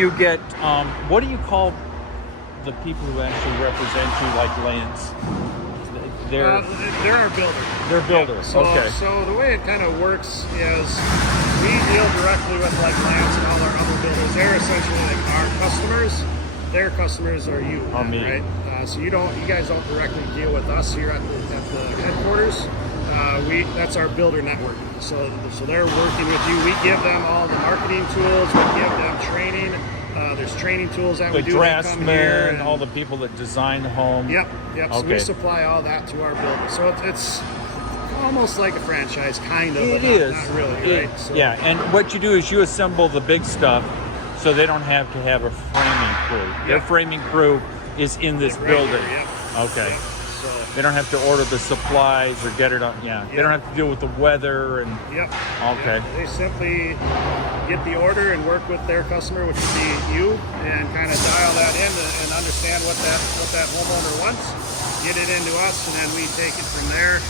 You get, what do you call the people who actually represent you, like Lance? They're our builder. They're builders. So, Okay. So the way it kind of works is we deal directly with like Lance and all our other builders. They're essentially like our customers. Their customers are you, me. right? So you guys don't directly deal with us here at the headquarters. That's our builder network. So they're working with you. We give them all the marketing tools. We give them training. There's training tools that we do. The draftsmen, and all the people that design the home. Yep. Okay. So we supply all that to our builders. So it's almost like a franchise, kind of. It but is. Not really, right? So, yeah, and what you do is you assemble the big stuff, so they don't have to have a framing crew. Their framing crew is in this right building. here, Okay. Yep. So, They don't have to order the supplies or get it on. Yeah. They don't have to deal with the weather and. Yep. Okay. Yep. They simply get the order and work with their customer, which would be you, and kind of dial that in and understand what that homeowner wants. Get it into us, and then we take it from there.